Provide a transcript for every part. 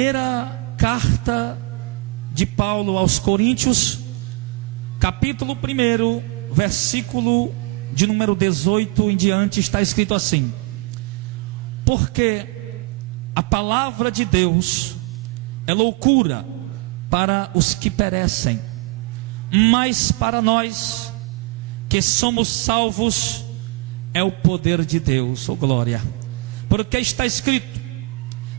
Primeira carta de Paulo aos Coríntios, capítulo 1, versículo de número 18 em diante, está escrito assim: porque a palavra de Deus é loucura para os que perecem, mas para nós que somos salvos é o poder de Deus. Oh glória! Porque está escrito: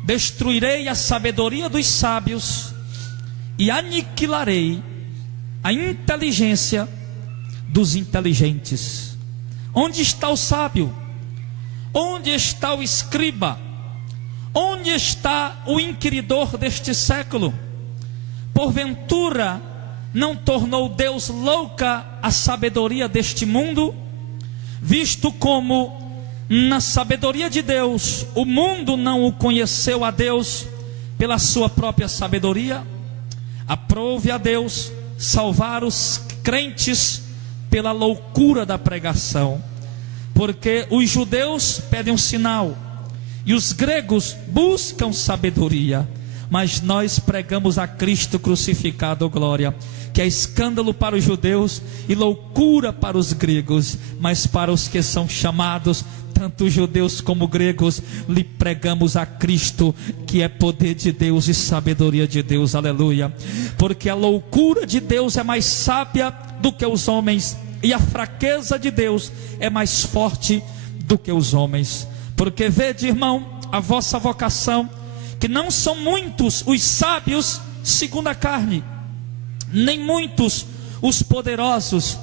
destruirei a sabedoria dos sábios e aniquilarei a inteligência dos inteligentes. Onde está o sábio? Onde está o escriba? Onde está o inquiridor deste século? Porventura não tornou Deus louca a sabedoria deste mundo? Visto como na sabedoria de Deus o mundo não o conheceu a Deus pela sua própria sabedoria, aprove a Deus salvar os crentes pela loucura da pregação. Porque os judeus pedem um sinal e os gregos buscam sabedoria, mas nós pregamos a Cristo crucificado, glória, que é escândalo para os judeus e loucura para os gregos, mas para os que são chamados, tanto judeus como gregos, lhe pregamos a Cristo, que é poder de Deus e sabedoria de Deus, aleluia. Porque a loucura de Deus é mais sábia do que os homens, e a fraqueza de Deus é mais forte do que os homens. Porque vede, irmão, a vossa vocação, que não são muitos os sábios segundo a carne, nem muitos os poderosos,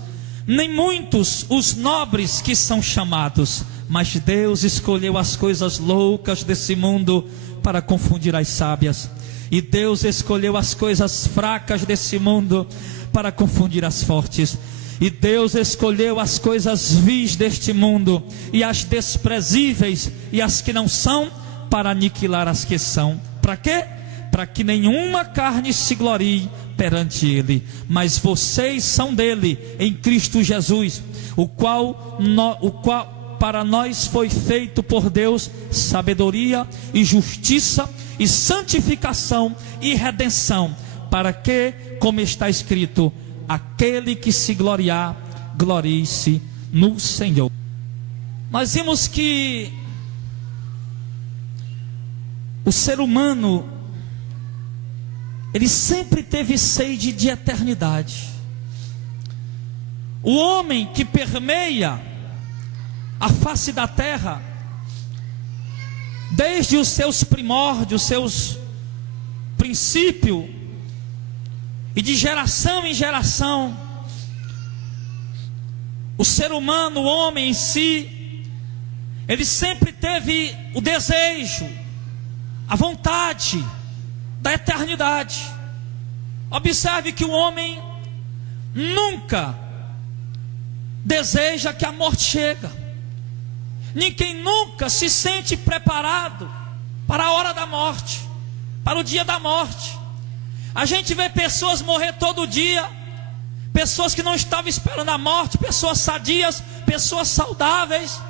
nem muitos os nobres que são chamados, mas Deus escolheu as coisas loucas desse mundo para confundir as sábias, e Deus escolheu as coisas fracas desse mundo para confundir as fortes, e Deus escolheu as coisas vis deste mundo e as desprezíveis e as que não são, para aniquilar as que são. Para quê? Para que nenhuma carne se glorie perante Ele. Mas vocês são dele, em Cristo Jesus, o qual para nós foi feito por Deus sabedoria e justiça e santificação e redenção, para que, como está escrito, aquele que se gloriar, glorie-se no Senhor. Nós vimos que o ser humano, ele sempre teve sede de eternidade. O homem que permeia a face da terra, desde os seus primórdios, seus princípios, e de geração em geração, o ser humano, o homem em si, ele sempre teve o desejo, a vontade da eternidade. Observe que o homem nunca deseja que a morte chegue. Ninguém nunca se sente preparado para a hora da morte, para o dia da morte. A gente vê pessoas morrer todo dia, pessoas que não estavam esperando a morte, pessoas sadias, pessoas saudáveis,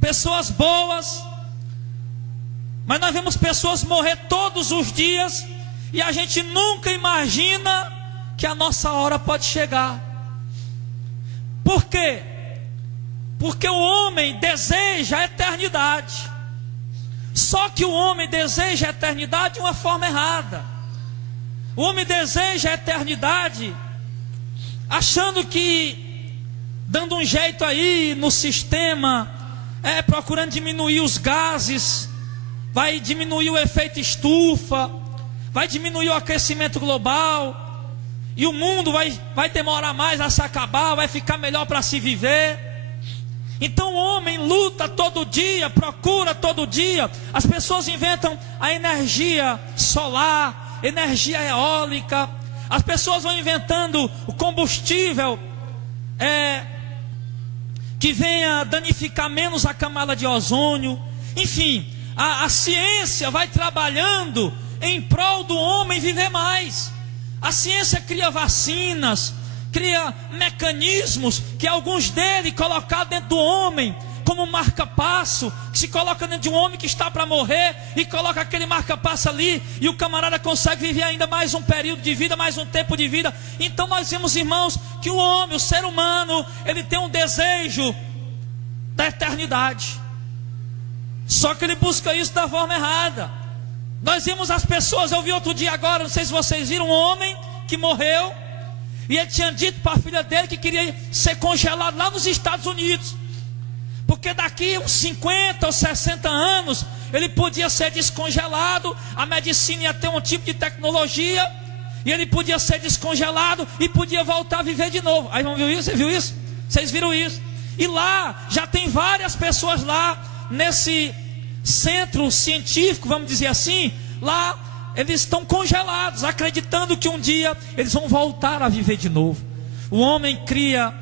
pessoas boas. Mas nós vemos pessoas morrer todos os dias e a gente nunca imagina que a nossa hora pode chegar. Por quê? Porque o homem deseja a eternidade. Só que o homem deseja a eternidade de uma forma errada. O homem deseja a eternidade achando que, dando um jeito aí no sistema, procurando diminuir os gases, vai diminuir o efeito estufa, vai diminuir o aquecimento global, e o mundo vai demorar mais a se acabar, vai ficar melhor para se viver. Então o homem luta todo dia, procura todo dia. As pessoas inventam a energia solar, energia eólica. As pessoas vão inventando o combustível que venha danificar menos a camada de ozônio. Enfim, a ciência vai trabalhando em prol do homem viver mais. A ciência cria vacinas, cria mecanismos que alguns deles colocados dentro do homem, como um marca-passo, que se coloca dentro de um homem que está para morrer, e coloca aquele marca-passo ali, e o camarada consegue viver ainda mais um período de vida, mais um tempo de vida. Então nós vimos, irmãos, que o homem, o ser humano, ele tem um desejo da eternidade, só que ele busca isso da forma errada. Nós vimos as pessoas, eu vi outro dia agora, não sei se vocês viram, um homem que morreu, e ele tinha dito para a filha dele que queria ser congelado lá nos Estados Unidos, porque daqui uns 50 ou 60 anos ele podia ser descongelado, a medicina ia ter um tipo de tecnologia, e ele podia ser descongelado e podia voltar a viver de novo. Aí vamos ver isso? Você viu isso? Vocês viram isso? E lá já tem várias pessoas lá nesse centro científico, vamos dizer assim, lá eles estão congelados, acreditando que um dia eles vão voltar a viver de novo. O homem cria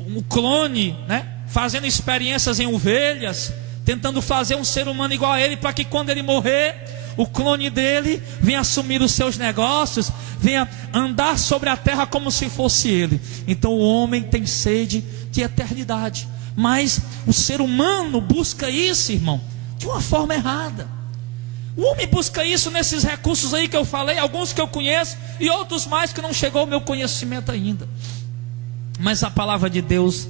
um clone, né? Fazendo experiências em ovelhas, tentando fazer um ser humano igual a ele, para que quando ele morrer, o clone dele venha assumir os seus negócios, venha andar sobre a terra como se fosse ele. Então o homem tem sede de eternidade, mas o ser humano busca isso, irmão, de uma forma errada. O homem busca isso nesses recursos aí que eu falei, alguns que eu conheço e outros mais que não chegou ao meu conhecimento ainda. Mas a palavra de Deus,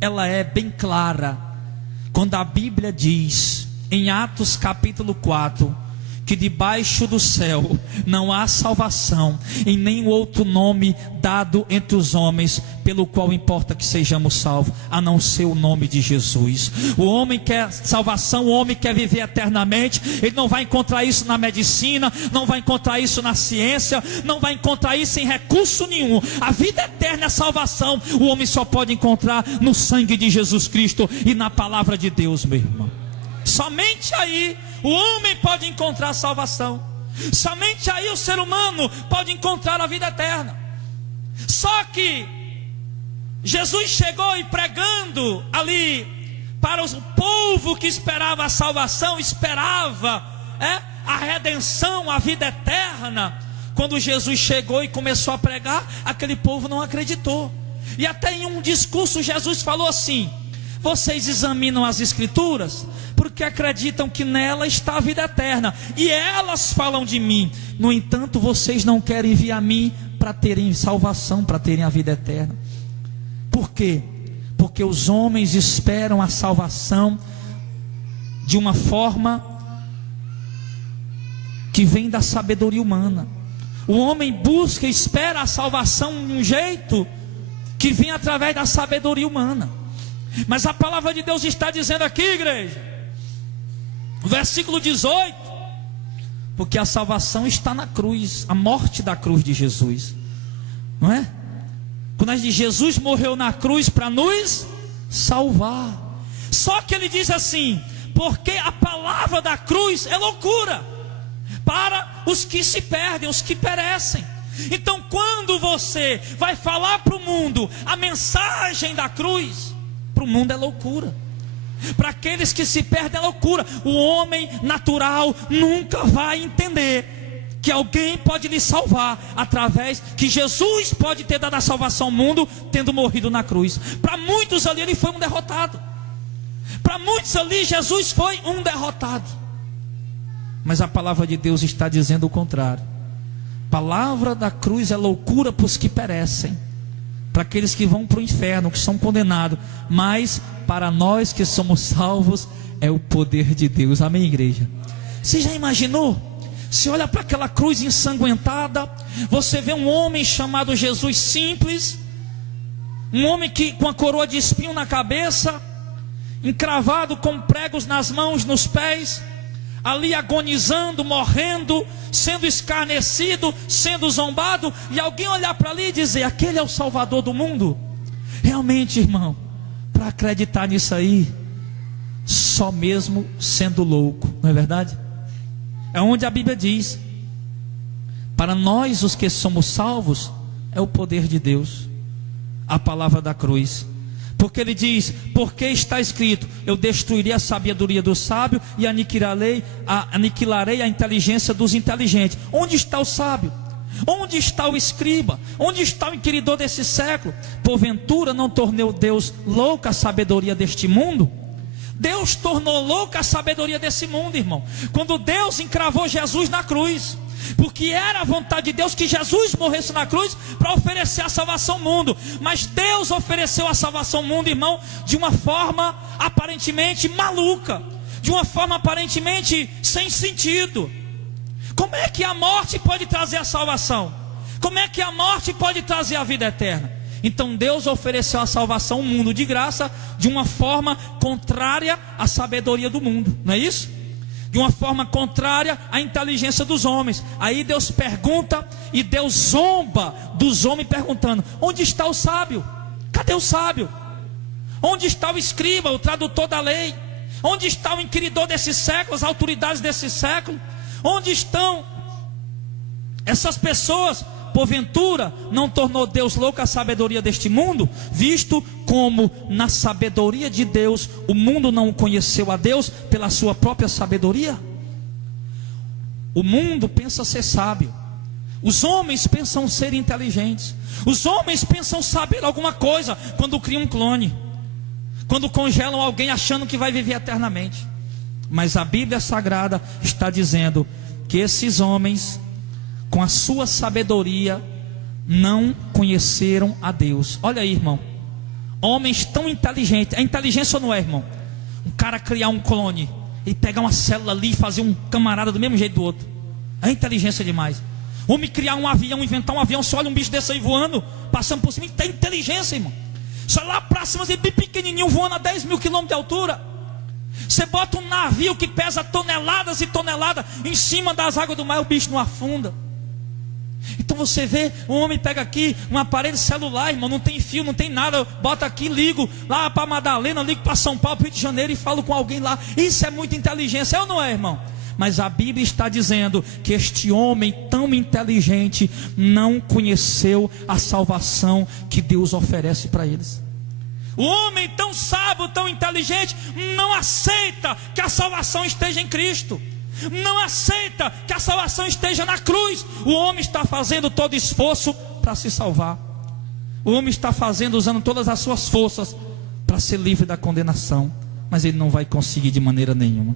ela é bem clara, quando a Bíblia diz, em Atos capítulo 4, que debaixo do céu não há salvação em nenhum outro nome dado entre os homens, pelo qual importa que sejamos salvos, a não ser o nome de Jesus. O homem quer salvação, o homem quer viver eternamente. Ele não vai encontrar isso na medicina, não vai encontrar isso na ciência, não vai encontrar isso em recurso nenhum. A vida eterna, a salvação, o homem só pode encontrar no sangue de Jesus Cristo e na palavra de Deus, meu irmão. Somente aí o homem pode encontrar salvação. Somente aí o ser humano pode encontrar a vida eterna. Só que Jesus chegou e pregando ali para o povo que esperava a salvação, esperava a redenção, a vida eterna. Quando Jesus chegou e começou a pregar, aquele povo não acreditou. E até em um discurso Jesus falou assim: vocês examinam as escrituras porque acreditam que nela está a vida eterna, e elas falam de mim. No entanto, vocês não querem vir a mim para terem salvação, para terem a vida eterna. Por quê? Porque os homens esperam a salvação de uma forma que vem da sabedoria humana. O homem busca e espera a salvação de um jeito que vem através da sabedoria humana. Mas a palavra de Deus está dizendo aqui, igreja, o versículo 18, porque a salvação está na cruz, a morte da cruz de Jesus, não é? Quando a gente diz Jesus morreu na cruz para nos salvar. Só que ele diz assim: porque a palavra da cruz é loucura para os que se perdem, os que perecem. Então quando você vai falar para o mundo a mensagem da cruz, para o mundo é loucura, para aqueles que se perdem é loucura. O homem natural nunca vai entender que alguém pode lhe salvar através, que Jesus pode ter dado a salvação ao mundo tendo morrido na cruz. Para muitos ali ele foi um derrotado, para muitos ali Jesus foi um derrotado. Mas a palavra de Deus está dizendo o contrário. A palavra da cruz é loucura para os que perecem, para aqueles que vão para o inferno, que são condenados, mas para nós que somos salvos é o poder de Deus. Amém, igreja? Você já imaginou? Você olha para aquela cruz ensanguentada, você vê um homem chamado Jesus simples, um homem que com a coroa de espinho na cabeça, encravado com pregos nas mãos, nos pés, ali agonizando, morrendo, sendo escarnecido, sendo zombado, e alguém olhar para ali e dizer: aquele é o Salvador do mundo. Realmente, irmão, para acreditar nisso aí, só mesmo sendo louco, não é verdade? É onde a Bíblia diz: para nós os que somos salvos, é o poder de Deus, a palavra da cruz. Porque ele diz: porque está escrito, eu destruirei a sabedoria do sábio e aniquilarei a inteligência dos inteligentes. Onde está o sábio? Onde está o escriba? Onde está o inquiridor desse século? Porventura não tornou Deus louca a sabedoria deste mundo? Deus tornou louca a sabedoria desse mundo, irmão, quando Deus encravou Jesus na cruz, porque era a vontade de Deus que Jesus morresse na cruz para oferecer a salvação ao mundo. Mas Deus ofereceu a salvação ao mundo, irmão, de uma forma aparentemente maluca, de uma forma aparentemente sem sentido. Como é que a morte pode trazer a salvação? Como é que a morte pode trazer a vida eterna? Então Deus ofereceu a salvação ao mundo de graça, de uma forma contrária à sabedoria do mundo, não é isso? De uma forma contrária à inteligência dos homens. Aí Deus pergunta, e Deus zomba dos homens perguntando: onde está o sábio? Cadê o sábio? Onde está o escriba, o tradutor da lei? Onde está o inquiridor desse século, as autoridades desse século? Onde estão essas pessoas? Porventura não tornou Deus louca a sabedoria deste mundo, visto como na sabedoria de Deus o mundo não conheceu a Deus pela sua própria sabedoria? O mundo pensa ser sábio, os homens pensam ser inteligentes, os homens pensam saber alguma coisa quando criam um clone, quando congelam alguém achando que vai viver eternamente. Mas a Bíblia Sagrada está dizendo que esses homens, com a sua sabedoria, não conheceram a Deus. Olha aí, irmão, homens tão inteligentes. É inteligência ou não é, irmão? Um cara criar um clone e pegar uma célula ali e fazer um camarada do mesmo jeito do outro, é inteligência demais. Homem criar um avião, inventar um avião. Você olha um bicho desse aí voando, passando por cima, tem inteligência, irmão. Só lá pra cima, assim, bem pequenininho, voando a 10 mil quilômetros de altura. Você bota um navio que pesa toneladas e toneladas em cima das águas do mar, o bicho não afunda. Então você vê, o homem pega aqui um aparelho celular, irmão, não tem fio, não tem nada, bota aqui, ligo lá para Madalena, ligo para São Paulo, Rio de Janeiro e falo com alguém lá. Isso é muita inteligência, é ou não é, irmão? Mas a Bíblia está dizendo que este homem tão inteligente não conheceu a salvação que Deus oferece para eles. O homem tão sábio, tão inteligente, não aceita que a salvação esteja em Cristo, não aceita que a salvação esteja na cruz. O homem está fazendo todo esforço para se salvar, o homem está fazendo, usando todas as suas forças para ser livre da condenação, mas ele não vai conseguir de maneira nenhuma,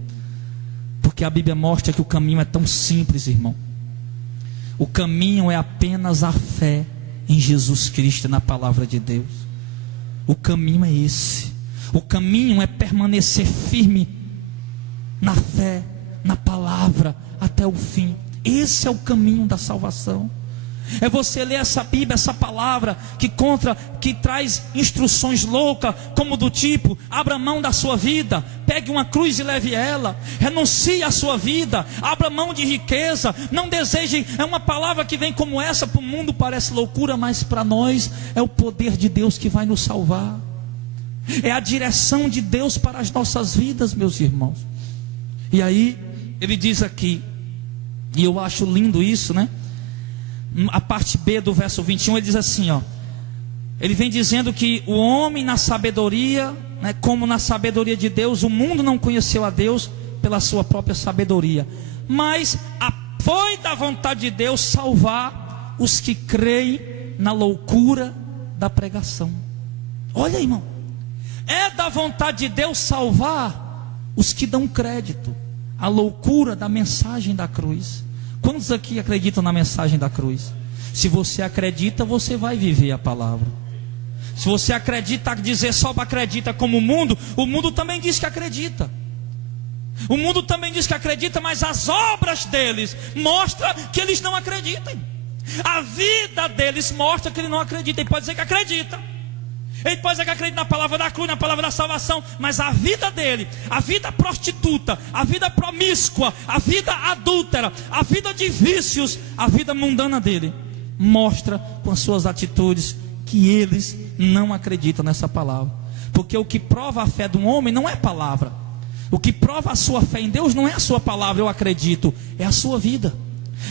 porque a Bíblia mostra que o caminho é tão simples, irmão. O caminho é apenas a fé em Jesus Cristo, na palavra de Deus. O caminho é esse. O caminho é permanecer firme na fé, na palavra, até o fim. Esse é o caminho da salvação. É você ler essa Bíblia, essa palavra que traz instruções loucas, como do tipo: abra mão da sua vida, pegue uma cruz e leve ela, renuncie à sua vida, abra mão de riqueza, não deseje. É uma palavra que vem como essa, para o mundo parece loucura, mas para nós é o poder de Deus que vai nos salvar, é a direção de Deus para as nossas vidas, meus irmãos. E aí ele diz aqui, e eu acho lindo isso, né? A parte B do verso 21, ele diz assim, ó, ele vem dizendo que o homem na sabedoria, né, como na sabedoria de Deus, o mundo não conheceu a Deus pela sua própria sabedoria, mas foi da vontade de Deus salvar os que creem na loucura da pregação. Olha, irmão, é da vontade de Deus salvar os que dão crédito à loucura da mensagem da cruz. Quantos aqui acreditam na mensagem da cruz? Se você acredita, você vai viver a palavra. Se você acredita, dizer só acredita como o mundo também diz que acredita. O mundo também diz que acredita, mas as obras deles mostram que eles não acreditam. A vida deles mostra que ele não acredita. Ele pode dizer que acredita, ele pode dizer que acredita na palavra da cruz, na palavra da salvação, mas a vida dele, a vida prostituta, a vida promíscua, a vida adúltera, a vida de vícios, a vida mundana dele, mostra com as suas atitudes que eles não acreditam nessa palavra. Porque o que prova a fé de um homem não é palavra. O que prova a sua fé em Deus não é a sua palavra, eu acredito, é a sua vida.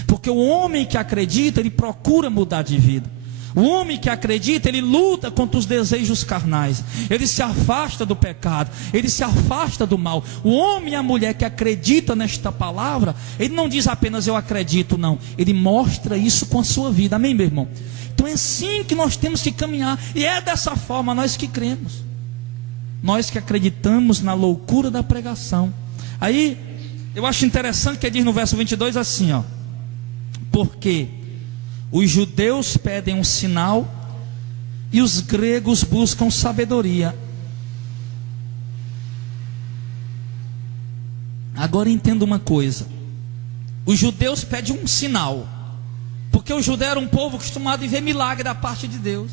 Porque o homem que acredita, ele procura mudar de vida. O homem que acredita, ele luta contra os desejos carnais, ele se afasta do pecado, ele se afasta do mal. O homem e a mulher que acredita nesta palavra, ele não diz apenas eu acredito, não, ele mostra isso com a sua vida, amém, meu irmão? Então é assim que nós temos que caminhar, e é dessa forma nós que cremos, nós que acreditamos na loucura da pregação. Aí eu acho interessante que ele diz no verso 22 assim, ó: porque os judeus pedem um sinal e os gregos buscam sabedoria. Agora entenda uma coisa: os judeus pedem um sinal, porque o judeu era um povo acostumado em ver milagre da parte de Deus.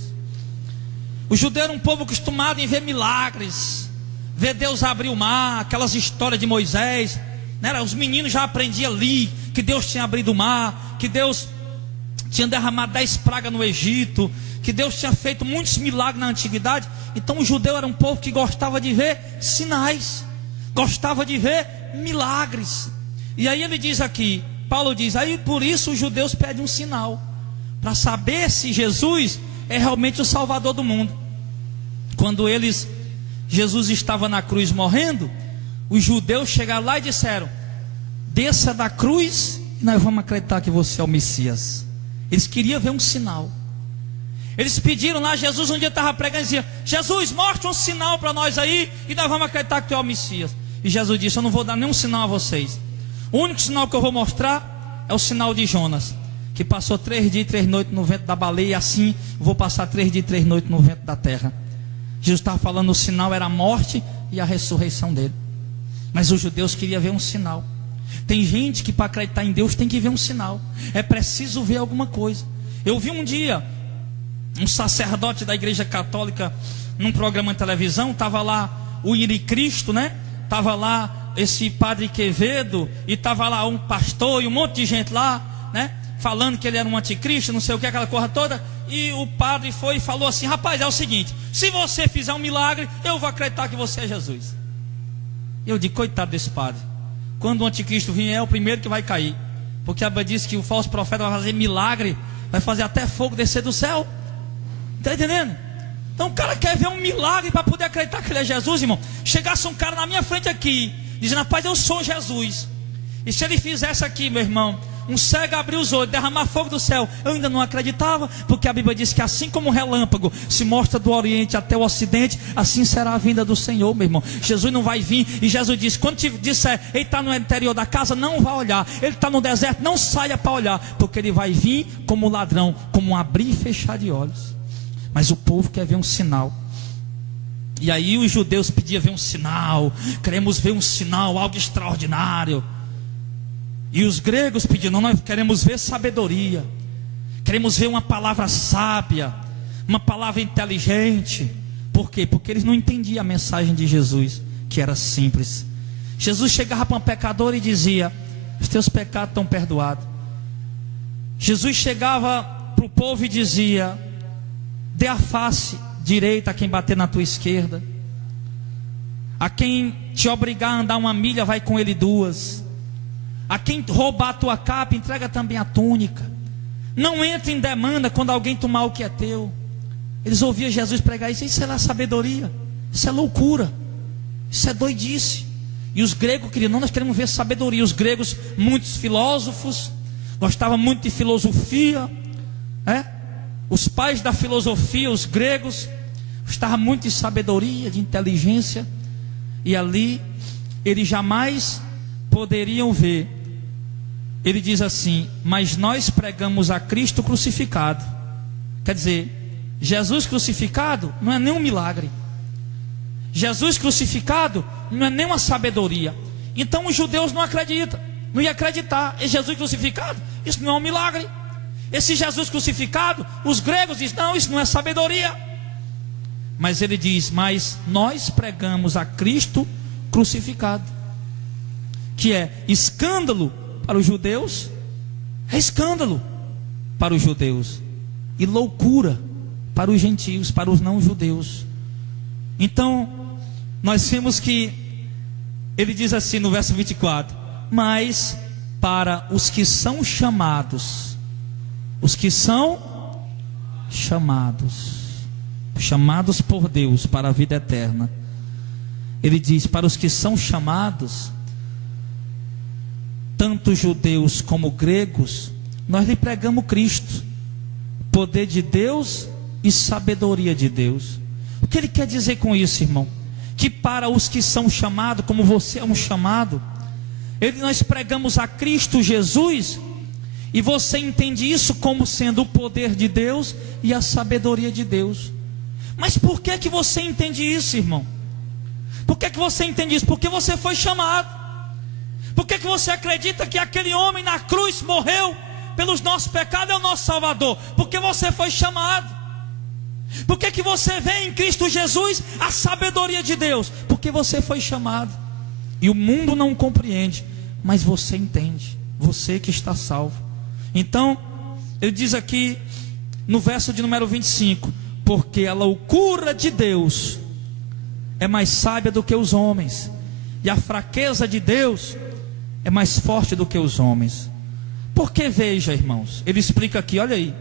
O judeu era um povo acostumado em ver milagres, ver Deus abrir o mar, aquelas histórias de Moisés, né? Os meninos já aprendiam ali que Deus tinha abrido o mar, que Deus tinha derramado 10 pragas no Egito, que Deus tinha feito muitos milagres na antiguidade. Então o judeu era um povo que gostava de ver sinais, gostava de ver milagres. E aí ele diz aqui, Paulo diz, aí por isso os judeus pedem um sinal, para saber se Jesus é realmente o Salvador do mundo. Quando Jesus estava na cruz morrendo, os judeus chegaram lá e disseram: desça da cruz e nós vamos acreditar que você é o Messias. Eles queriam ver um sinal. Eles pediram lá, Jesus um dia estava pregando e dizia: Jesus, mostre um sinal para nós aí, e nós vamos acreditar que tu é o Messias. E Jesus disse: eu não vou dar nenhum sinal a vocês. O único sinal que eu vou mostrar é o sinal de Jonas, que passou 3 dias e 3 noites no ventre da baleia, e assim eu vou passar 3 dias e 3 noites no ventre da terra. Jesus estava falando, o sinal era a morte e a ressurreição dele. Mas os judeus queriam ver um sinal. Tem gente que para acreditar em Deus tem que ver um sinal, é preciso ver alguma coisa. Eu vi um dia um sacerdote da igreja católica num programa de televisão, estava lá o Iri Cristo, né? Estava lá esse padre Quevedo, e estava lá um pastor e um monte de gente lá, né? Falando que ele era um anticristo, não sei o que, aquela coisa toda. E o padre foi e falou assim: rapaz, é o seguinte, se você fizer um milagre, eu vou acreditar que você é Jesus. Eu digo, coitado desse padre, quando o anticristo vier é o primeiro que vai cair, porque a Bíblia diz que o falso profeta vai fazer milagre, vai fazer até fogo descer do céu. Está entendendo? Então o cara quer ver um milagre para poder acreditar que ele é Jesus, irmão. Chegasse um cara na minha frente aqui, dizendo: rapaz, eu sou Jesus, e se ele fizesse aqui, meu irmão, um cego abrir os olhos, derramar fogo do céu, eu ainda não acreditava, porque a Bíblia diz que assim como um relâmpago se mostra do oriente até o ocidente, assim será a vinda do Senhor, meu irmão. Jesus não vai vir, e Jesus disse, quando te disser, ele está no interior da casa, não vá olhar, ele está no deserto, não saia para olhar, porque ele vai vir como ladrão, como um abrir e fechar de olhos. Mas o povo quer ver um sinal. E aí os judeus pediam ver um sinal, queremos ver um sinal, algo extraordinário. E os gregos pediam: não, nós queremos ver sabedoria, queremos ver uma palavra sábia, uma palavra inteligente. Por quê? Porque eles não entendiam a mensagem de Jesus, que era simples. Jesus chegava para um pecador e dizia: os teus pecados estão perdoados. Jesus chegava para o povo e dizia: dê a face direita a quem bater na tua esquerda, a quem te obrigar a andar 1 milha, vai com ele 2. A quem roubar a tua capa, entrega também a túnica. Não entre em demanda quando alguém tomar o que é teu. Eles ouviam Jesus pregar isso. Isso é sabedoria, isso é loucura, isso é doidice. E os gregos queriam: não, nós queremos ver sabedoria. Os gregos, muitos filósofos, gostavam muito de filosofia, os pais da filosofia, os gregos, gostavam muito de sabedoria, de inteligência. E ali eles jamais poderiam ver. Ele diz assim: mas nós pregamos a Cristo crucificado. Quer dizer, Jesus crucificado não é nem um milagre, Jesus crucificado não é nem uma sabedoria. Então os judeus não acreditam, não iam acreditar em Jesus crucificado, isso não é um milagre. Esse Jesus crucificado, os gregos dizem: não, isso não é sabedoria. Mas ele diz: mas nós pregamos a Cristo crucificado, que é escândalo para os judeus, é escândalo para os judeus, e loucura para os gentios, para os não judeus. Então nós vemos que ele diz assim no verso 24: mas para os que são chamados, os que são chamados por Deus para a vida eterna. Ele diz: para os que são chamados, tanto judeus como gregos, nós lhe pregamos Cristo, poder de Deus e sabedoria de Deus. O que ele quer dizer com isso, irmão? Que para os que são chamados, como você é um chamado, nós pregamos a Cristo Jesus, e você entende isso como sendo o poder de Deus e a sabedoria de Deus. Mas por que você entende isso, irmão? Por que você entende isso? Porque você foi chamado. Por que você acredita que aquele homem na cruz morreu pelos nossos pecados, é o nosso Salvador? Porque você foi chamado. Por que você vê em Cristo Jesus a sabedoria de Deus? Porque você foi chamado. E o mundo não compreende, mas você entende, você que está salvo. Então, ele diz aqui no verso de número 25: porque a loucura de Deus é mais sábia do que os homens, e a fraqueza de Deus é mais forte do que os homens. Porque veja, irmãos, ele explica aqui, olha aí: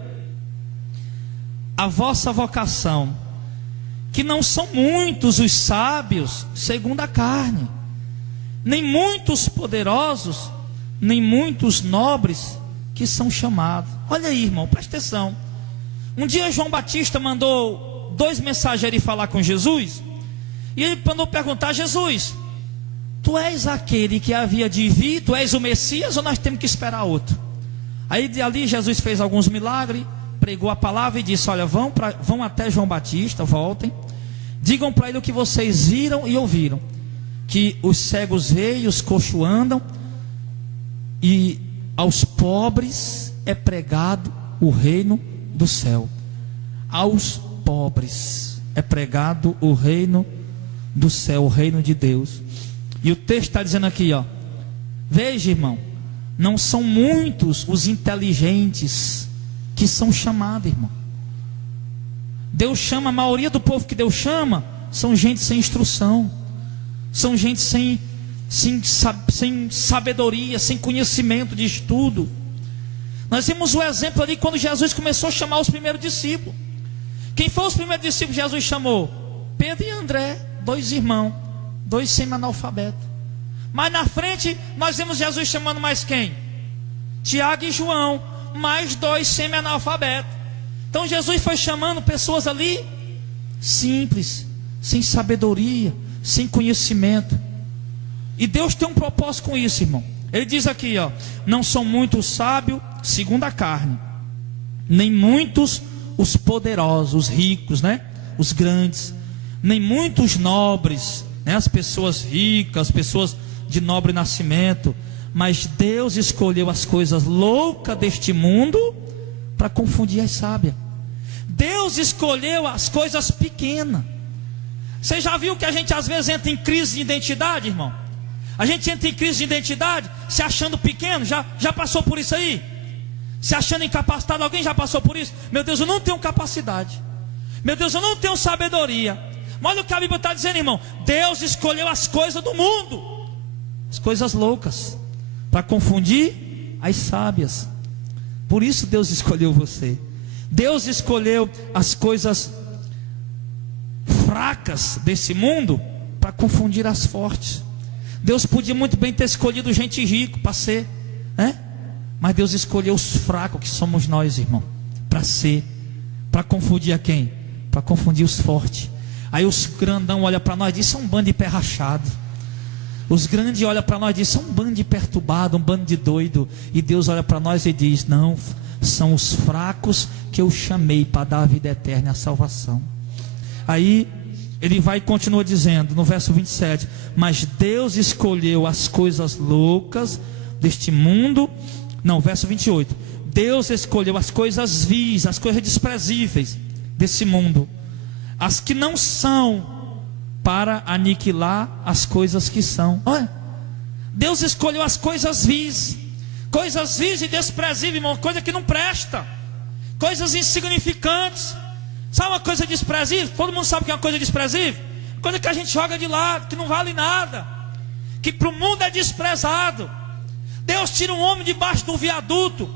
a vossa vocação, que não são muitos os sábios segundo a carne, nem muitos poderosos, nem muitos nobres que são chamados. Olha aí, irmão, presta atenção. Um dia João Batista mandou 2 mensageiros falar com Jesus, e ele mandou perguntar: Jesus, tu és aquele que havia de vir, tu és o Messias, ou nós temos que esperar outro? Aí ali Jesus fez alguns milagres, pregou a palavra e disse: olha, vão até João Batista, voltem, digam para ele o que vocês viram e ouviram, que os cegos veem, os coxos andam, e aos pobres é pregado o reino do céu. Aos pobres é pregado o reino do céu, o reino de Deus. E o texto está dizendo aqui, ó: veja, irmão, não são muitos os inteligentes que são chamados, irmão. Deus chama, a maioria do povo que Deus chama são gente sem instrução, são gente sem sabedoria, sem conhecimento de estudo. Nós vimos o exemplo ali quando Jesus começou a chamar os primeiros discípulos. Quem foram os primeiros discípulos que Jesus chamou? Pedro e André, 2 irmãos, 2 semi-analfabetos. Mais na frente nós vemos Jesus chamando mais quem? Tiago e João, mais 2 semi-analfabetos. Então Jesus foi chamando pessoas ali simples, sem sabedoria, sem conhecimento. E Deus tem um propósito com isso, irmão. Ele diz aqui, ó: não são muitos sábios segundo a carne, nem muitos os poderosos, os ricos, né? Os grandes, nem muitos nobres, né? As pessoas ricas, as pessoas de nobre nascimento. Mas Deus escolheu as coisas loucas deste mundo para confundir as sábias. Deus escolheu as coisas pequenas. Você já viu que a gente às vezes entra em crise de identidade, irmão? A gente entra em crise de identidade se achando pequeno. Já passou por isso aí? Se achando incapacitado. Alguém já passou por isso? Meu Deus, eu não tenho capacidade. Meu Deus, eu não tenho sabedoria. Mas olha o que a Bíblia está dizendo, irmão: Deus escolheu as coisas do mundo, as coisas loucas, para confundir as sábias. Por isso Deus escolheu você. Deus escolheu as coisas fracas desse mundo para confundir as fortes. Deus podia muito bem ter escolhido gente rica para ser, né? Mas Deus escolheu os fracos, que somos nós, irmão, para ser, para confundir a quem? Para confundir os fortes. Aí os grandão olham para nós e dizem: são um bando de pé rachado. Os grandes olham para nós e dizem: são um bando de perturbado, um bando de doido. E Deus olha para nós e diz: não, são os fracos que eu chamei para dar a vida eterna e a salvação. Aí ele vai e continua dizendo no verso 27: mas Deus escolheu as coisas loucas deste mundo. Não, verso 28: Deus escolheu as coisas vis, as coisas desprezíveis desse mundo, as que não são, para aniquilar as coisas que são. Olha, Deus escolheu as coisas vis e desprezíveis, irmão, coisa que não presta, coisas insignificantes. Sabe uma coisa desprezível? Todo mundo sabe o que é uma coisa desprezível? Coisa que a gente joga de lado, que não vale nada, que para o mundo é desprezado. Deus tira um homem debaixo do viaduto.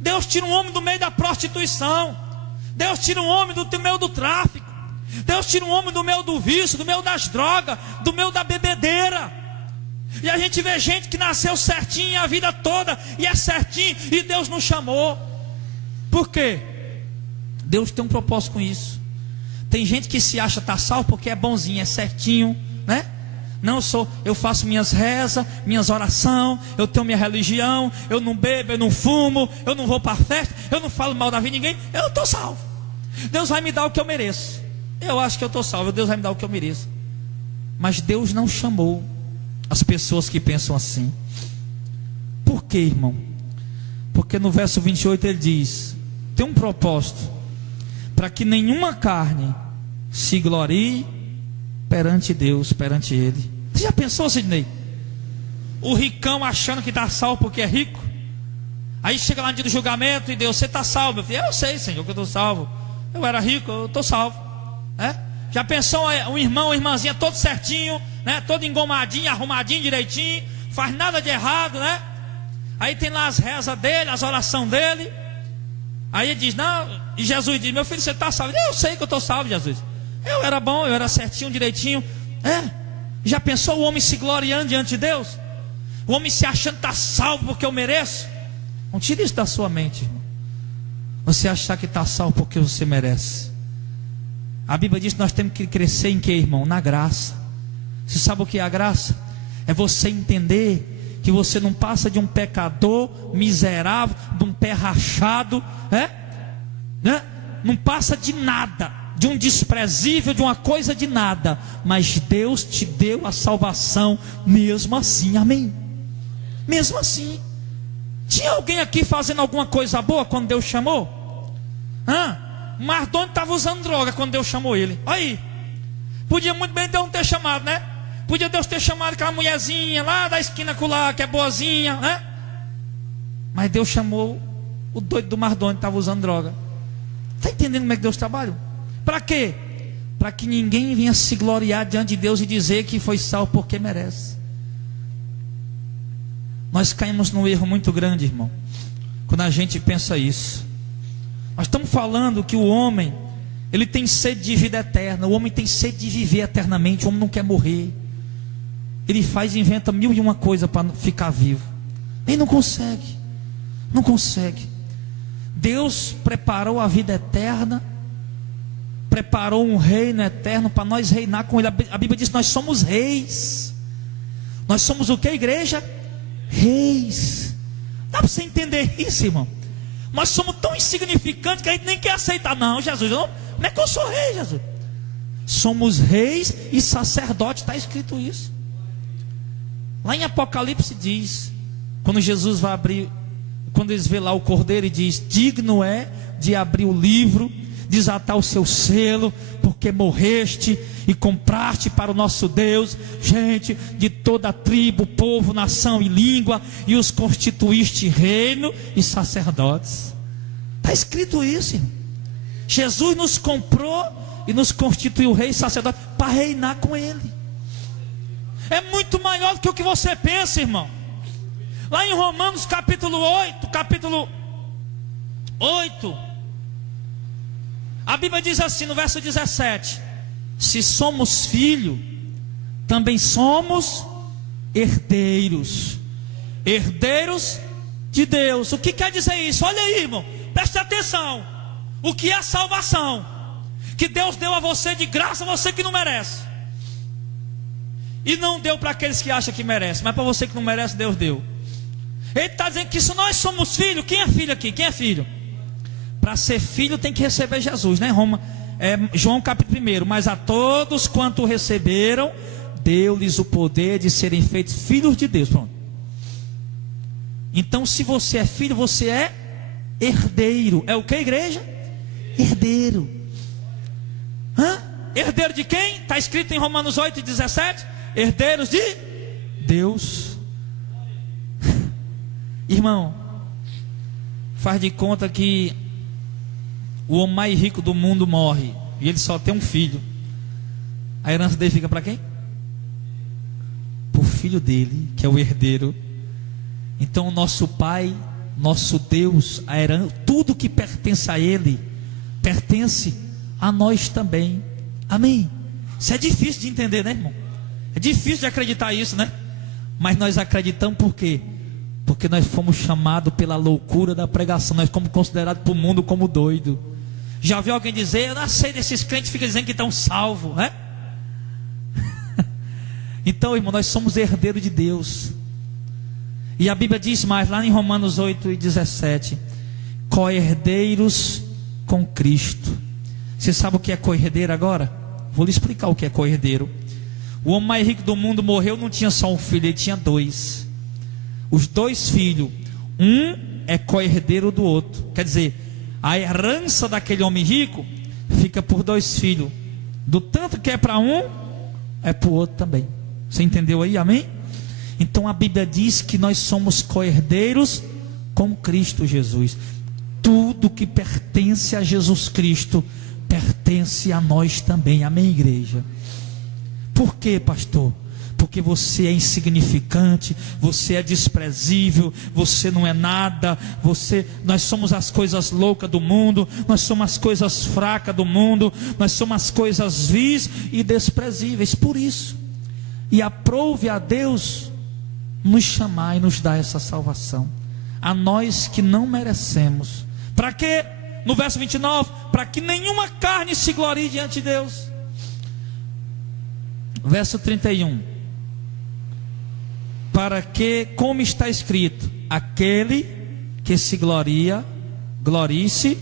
Deus tira um homem do meio da prostituição. Deus tira um homem do meio do tráfico. Deus tira um homem do meio do vício, do meio das drogas, do meio da bebedeira. E a gente vê gente que nasceu certinho a vida toda, e é certinho, e Deus não chamou. Por quê? Deus tem um propósito com isso. Tem gente que se acha estar salvo porque é bonzinho, é certinho, né? Não, eu faço minhas rezas, minhas orações, eu tenho minha religião, eu não bebo, eu não fumo, eu não vou para a festa, eu não falo mal da vida de ninguém, eu estou salvo. Deus vai me dar o que eu mereço. Eu acho que eu estou salvo, Deus vai me dar o que eu mereço. Mas Deus não chamou as pessoas que pensam assim. Por quê, irmão? Porque no verso 28 ele diz: tem um propósito, para que nenhuma carne se glorie perante Deus, perante Ele. Você já pensou, Sidney? O ricão achando que está salvo porque é rico. Aí chega lá no dia do julgamento e Deus: você está salvo? Eu falei: eu sei, Senhor, que eu estou salvo. Eu era rico, eu estou salvo. Já pensou um irmão, uma irmãzinha todo certinho, né? Todo engomadinho, arrumadinho, direitinho, faz nada de errado, né? Aí tem lá as rezas dele, as orações dele. Aí ele diz: não, e Jesus diz: meu filho, você está salvo? Eu sei que eu estou salvo, Jesus. Eu era bom, eu era certinho, direitinho. Já pensou o homem se gloriando diante de Deus? O homem se achando que está salvo porque eu mereço? Não tire isso da sua mente, irmão. Você achar que está salvo porque você merece. A Bíblia diz que nós temos que crescer em que, irmão? Na graça. Você sabe o que é a graça? É você entender que você não passa de um pecador miserável, de um pé rachado, não passa de nada, de um desprezível, de uma coisa de nada, mas Deus te deu a salvação mesmo assim, amém? Mesmo assim. Tinha alguém aqui fazendo alguma coisa boa quando Deus chamou? Mardônio estava usando droga quando Deus chamou ele. Aí, podia muito bem Deus não ter chamado, né? Podia Deus ter chamado aquela mulherzinha lá da esquina lá, que é boazinha, né? Mas Deus chamou o doido do Mardônio que estava usando droga. Está entendendo como é que Deus trabalha? Para quê? Para que ninguém venha se gloriar diante de Deus e dizer que foi salvo porque merece. Nós caímos num erro muito grande, irmão, quando a gente pensa isso. Nós estamos falando que o homem, ele tem sede de vida eterna. O homem tem sede de viver eternamente. O homem não quer morrer. Ele inventa mil e uma coisa para ficar vivo. Ele não consegue. Não consegue. Deus preparou a vida eterna, preparou um reino eterno para nós reinar com Ele. A Bíblia diz que nós somos reis. Nós somos o que, igreja? Reis. Dá para você entender isso, irmão? Nós somos tão insignificantes que a gente nem quer aceitar. Não, Jesus, como é que eu sou rei, Jesus? Somos reis e sacerdotes, está escrito isso. Lá em Apocalipse diz, quando Jesus vai abrir, quando eles vê lá o cordeiro e diz: digno é de abrir o livro, desatar o seu selo, porque morreste e compraste para o nosso Deus gente de toda tribo, povo, nação e língua, e os constituíste reino e sacerdotes. Está escrito isso, irmão. Jesus nos comprou e nos constituiu rei e sacerdote para reinar com Ele. É muito maior do que o que você pensa, irmão. Lá em Romanos capítulo 8, a Bíblia diz assim no verso 17: se somos filhos, também somos herdeiros, herdeiros de Deus. O que quer dizer isso? Olha aí, irmão, preste atenção. O que é salvação? Que Deus deu a você de graça, você que não merece. E não deu para aqueles que acham que merece, mas para você que não merece, Deus deu. Ele está dizendo que se nós somos filhos, quem é filho aqui? Quem é filho? Para ser filho tem que receber Jesus, né? João capítulo 1: mas a todos quanto receberam, deu-lhes o poder de serem feitos filhos de Deus. Pronto. Então, se você é filho, você é herdeiro. É o que, igreja? Herdeiro. Herdeiro de quem? Está escrito em Romanos 8:17: herdeiros de Deus. Irmão, faz de conta que o homem mais rico do mundo morre e ele só tem um filho. A herança dele fica para quem? Para o filho dele, que é o herdeiro. Então o nosso Pai, nosso Deus, a herança, tudo que pertence a Ele, pertence a nós também. Amém? Isso é difícil de entender, né, irmão? É difícil de acreditar isso, né? Mas nós acreditamos por quê? Porque nós fomos chamados pela loucura da pregação. Nós fomos considerados para o mundo como doido. Já ouviu alguém dizer: eu não sei desses crentes que ficam dizendo que estão salvos, né? Então, irmão, nós somos herdeiros de Deus. E a Bíblia diz mais, lá em Romanos 8:17: co-herdeiros com Cristo. Você sabe o que é co-herdeiro agora? Vou lhe explicar o que é co-herdeiro. O homem mais rico do mundo morreu, não tinha só um filho, ele tinha dois. Os dois filhos, um é co-herdeiro do outro. Quer dizer, a herança daquele homem rico fica por dois filhos. Do tanto que é para um, é para o outro também. Você entendeu aí? Amém? Então a Bíblia diz que nós somos co-herdeiros com Cristo Jesus. Tudo que pertence a Jesus Cristo pertence a nós também. Amém, igreja? Por quê, pastor? Porque você é insignificante, você é desprezível, você não é nada, nós somos as coisas loucas do mundo, nós somos as coisas fracas do mundo, nós somos as coisas vis e desprezíveis. Por isso, e aprove a Deus nos chamar e nos dar essa salvação, a nós que não merecemos. Para quê? No verso 29, para que nenhuma carne se glorie diante de Deus. Verso 31, para que, como está escrito, aquele que se gloria, glorie-se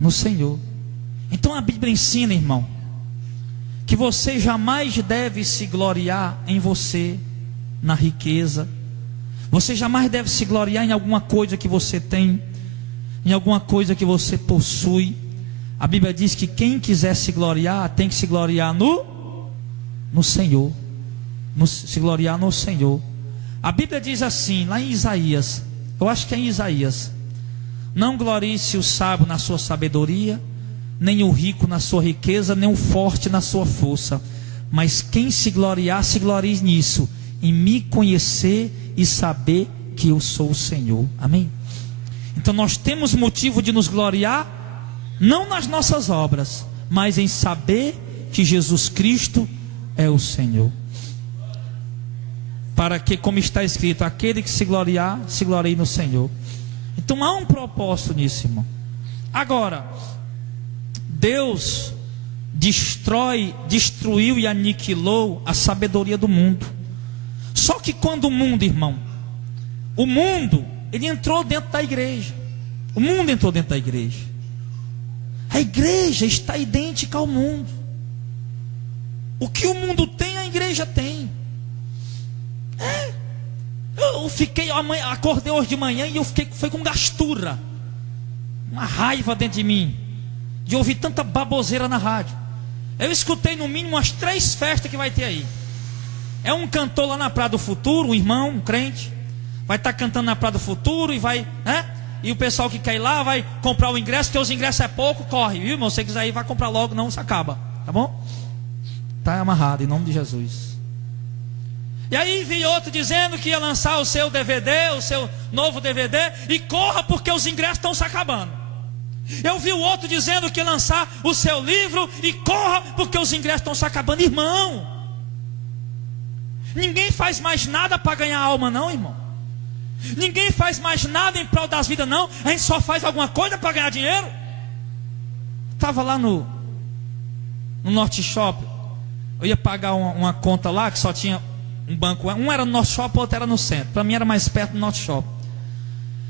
no Senhor. Então a Bíblia ensina, irmão, que você jamais deve se gloriar em você, na riqueza. Você jamais deve se gloriar em alguma coisa que você tem, em alguma coisa que você possui. A Bíblia diz que quem quiser se gloriar, tem que se gloriar no Senhor, se gloriar no Senhor. A Bíblia diz assim, lá em Isaías, eu acho que é em Isaías: não glorie-se o sábio na sua sabedoria, nem o rico na sua riqueza, nem o forte na sua força, mas quem se gloriar, se glorie nisso, em me conhecer e saber que eu sou o Senhor. Amém? Então nós temos motivo de nos gloriar, não nas nossas obras, mas em saber que Jesus Cristo é o Senhor. Para que, como está escrito, aquele que se gloriar, se glorie no Senhor. Então há um propósito nisso, irmão. Agora, Deus destruiu e aniquilou a sabedoria do mundo. Só que quando o mundo, irmão, ele entrou dentro da igreja. O mundo entrou dentro da igreja. A igreja está idêntica ao mundo. O que o mundo tem, a igreja tem. Eu acordei hoje de manhã e foi com gastura, uma raiva dentro de mim, de ouvir tanta baboseira na rádio. Eu escutei no mínimo umas 3 festas que vai ter aí. É um cantor lá na Praia do Futuro, um irmão, um crente, vai estar cantando na Praia do Futuro e vai, né? E o pessoal que quer ir lá vai comprar o ingresso, porque os ingressos é pouco, corre, viu, irmão? Se você quiser ir, vai comprar logo, não se acaba, tá bom? Está amarrado, em nome de Jesus. E aí vi outro dizendo que ia lançar o seu DVD, o seu novo DVD, e corra porque os ingressos estão se acabando. Eu vi o outro dizendo que ia lançar o seu livro, e corra porque os ingressos estão se acabando. Irmão, ninguém faz mais nada para ganhar alma não, irmão. Ninguém faz mais nada em prol das vidas não. A gente só faz alguma coisa para ganhar dinheiro. Estava lá no Norte Shopping. Eu ia pagar uma conta lá que só tinha um banco. Um era no Norte Shopping, o outro era no centro. Para mim era mais perto do Norte Shopping.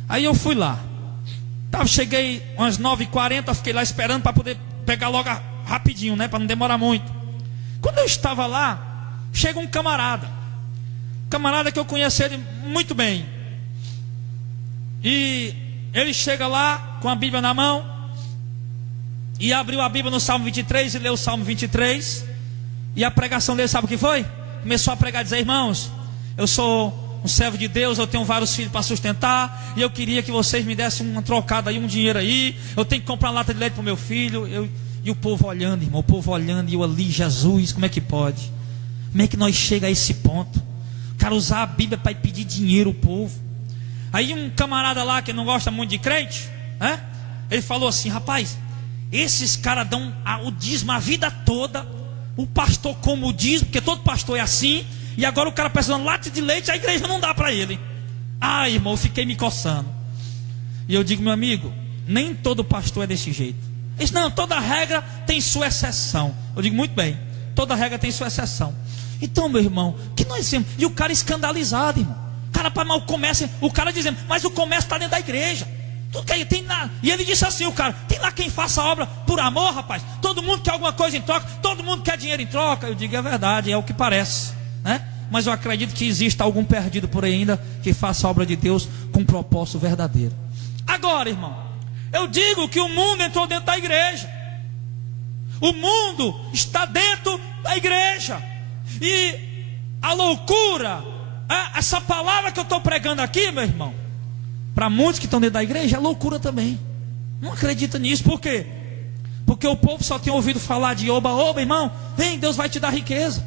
Aí eu fui lá. Cheguei umas 9h40, fiquei lá esperando para poder pegar logo rapidinho, né? Para não demorar muito. Quando eu estava lá, chega um camarada. Camarada que eu conheci ele muito bem. E ele chega lá com a Bíblia na mão. E abriu a Bíblia no Salmo 23 e leu o Salmo 23. E a pregação dele, sabe o que foi? Começou a pregar, dizer: irmãos, eu sou um servo de Deus, eu tenho vários filhos para sustentar, e eu queria que vocês me dessem uma trocada aí, um dinheiro aí. Eu tenho que comprar uma lata de leite para o meu filho. E o povo olhando, irmão, o povo olhando, e eu ali: Jesus, como é que pode? Como é que nós chega a esse ponto? O cara usar a Bíblia para pedir dinheiro ao povo. Aí um camarada lá que não gosta muito de crente, né? Ele falou assim: rapaz, Esses caras dão o dízimo a vida toda. O pastor como o dízimo, porque todo pastor é assim. E agora o cara precisando de lata de leite, a igreja não dá para ele. Ah, irmão, eu fiquei me coçando. E eu digo, meu amigo, nem todo pastor é desse jeito. Ele diz, não, toda regra tem sua exceção. Eu digo, muito bem, toda regra tem sua exceção. Então, meu irmão, que nós temos? E o cara escandalizado, irmão. O cara para mal comércio, o cara dizendo, mas o comércio está dentro da igreja. Tudo que tem lá. E ele disse assim, o cara, tem lá quem faça obra por amor, rapaz. Todo mundo quer alguma coisa em troca, todo mundo quer dinheiro em troca. Eu digo, é verdade, é o que parece, né? Mas eu acredito que exista algum perdido por aí ainda que faça a obra de Deus com um propósito verdadeiro. Agora, irmão, eu digo que o mundo entrou dentro da igreja. O mundo está dentro da igreja. E a loucura, essa palavra que eu estou pregando aqui, meu irmão, para muitos que estão dentro da igreja, é loucura também. Não acredita nisso, por quê? Porque o povo só tem ouvido falar de oba-oba, irmão. Vem, Deus vai te dar riqueza.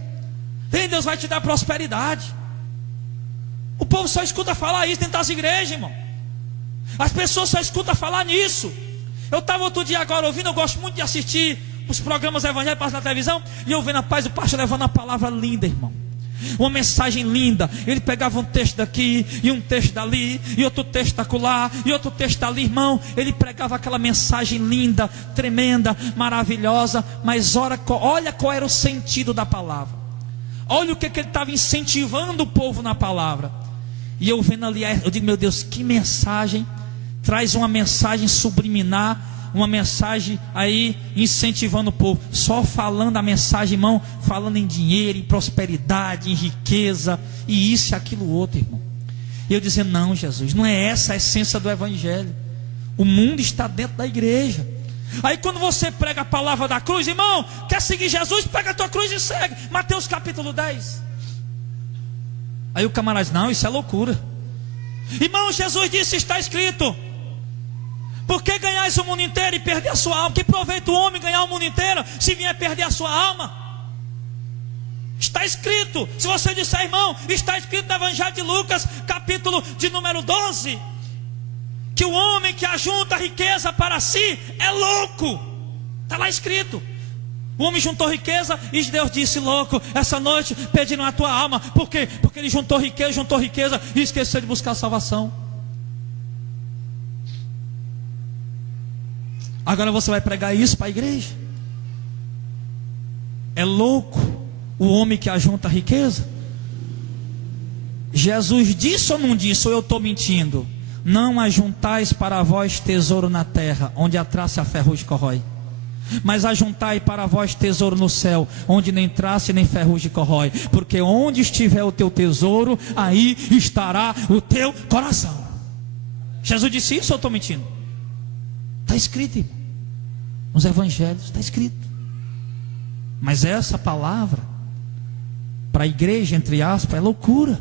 Vem, Deus vai te dar prosperidade. O povo só escuta falar isso dentro das igrejas, irmão. As pessoas só escutam falar nisso. Eu estava outro dia agora ouvindo, eu gosto muito de assistir os programas evangélicos na televisão, e eu vendo a paz, o pastor levando uma palavra linda, irmão. Uma mensagem linda. Ele pegava um texto daqui, e um texto dali, e outro texto acolá, e outro texto dali, irmão. Ele pregava aquela mensagem linda, tremenda, maravilhosa. Mas olha qual era o sentido da palavra. Olha o que ele estava incentivando o povo na palavra. E eu vendo ali, eu digo, meu Deus, que mensagem. Traz uma mensagem subliminar, uma mensagem aí incentivando o povo. Só falando a mensagem, irmão, falando em dinheiro, em prosperidade, em riqueza, e isso e aquilo outro, irmão. E eu dizendo, não, Jesus, não é essa a essência do evangelho. O mundo está dentro da igreja. Aí quando você prega a palavra da cruz, irmão, quer seguir Jesus, pega a tua cruz e segue. Mateus capítulo 10. Aí o camarada diz, não, isso é loucura. Irmão, Jesus disse, está escrito: por que ganhais o mundo inteiro e perder a sua alma? Que proveita o homem ganhar o mundo inteiro se vier perder a sua alma? Está escrito. Se você disser, irmão, está escrito no Evangelho de Lucas, capítulo de número 12, que o homem que ajunta riqueza para si é louco. Está lá escrito. O homem juntou riqueza e Deus disse, louco, essa noite pediram a tua alma. Por quê? Porque ele juntou riqueza e esqueceu de buscar a salvação. Agora você vai pregar isso para a igreja? É louco o homem que ajunta riqueza? Jesus disse ou não disse, ou eu estou mentindo? Não ajuntais para vós tesouro na terra, onde a traça e a ferrugem corrói, mas ajuntai para vós tesouro no céu, onde nem traça e nem ferrugem corrói, porque onde estiver o teu tesouro, aí estará o teu coração. Jesus disse isso ou eu estou mentindo? Está escrito, irmão, nos evangelhos está escrito. Mas essa palavra para a igreja, entre aspas, é loucura.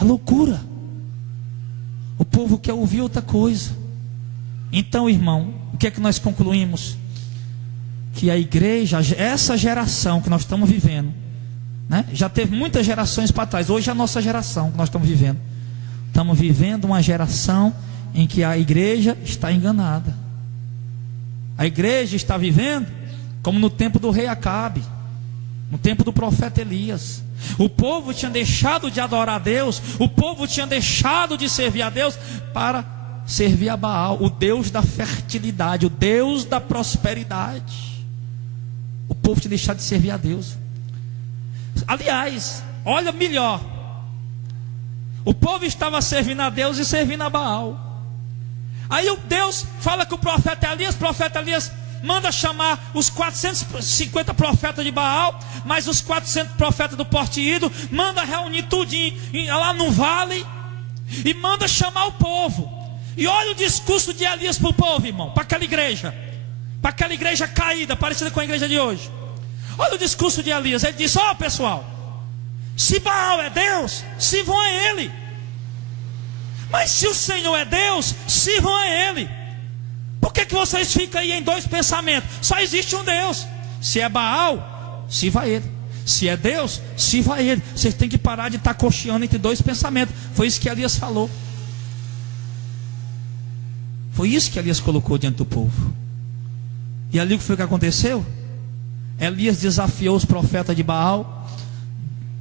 É loucura. O povo quer ouvir outra coisa. Então, irmão, o que é que nós concluímos? Que a igreja, essa geração que nós estamos vivendo, né? Já teve muitas gerações para trás. Hoje é a nossa geração que nós estamos vivendo. Estamos vivendo uma geração em que a igreja está enganada. A igreja está vivendo como no tempo do rei Acabe, no tempo do profeta Elias. O povo tinha deixado de adorar a Deus, o povo tinha deixado de servir a Deus para servir a Baal, o Deus da fertilidade, o Deus da prosperidade. O povo tinha deixado de servir a Deus. Aliás, olha melhor, o povo estava servindo a Deus e servindo a Baal. Aí o Deus fala com o profeta Elias manda chamar os 450 profetas de Baal, mais os 400 profetas do Porte Ídolo, manda reunir tudinho lá no vale, e manda chamar o povo. E olha o discurso de Elias para o povo, irmão, para aquela igreja caída, parecida com a igreja de hoje. Olha o discurso de Elias. Ele disse, ó pessoal, se Baal é Deus, sirvam a ele. Mas se o Senhor é Deus, sirvam a ele. Por que vocês ficam aí em dois pensamentos? Só existe um Deus. Se é Baal, sirva a ele. Se é Deus, sirva a ele. Vocês têm que parar de estar cocheando entre dois pensamentos. Foi isso que Elias falou. Foi isso que Elias colocou diante do povo. E ali o que foi que aconteceu? Elias desafiou os profetas de Baal.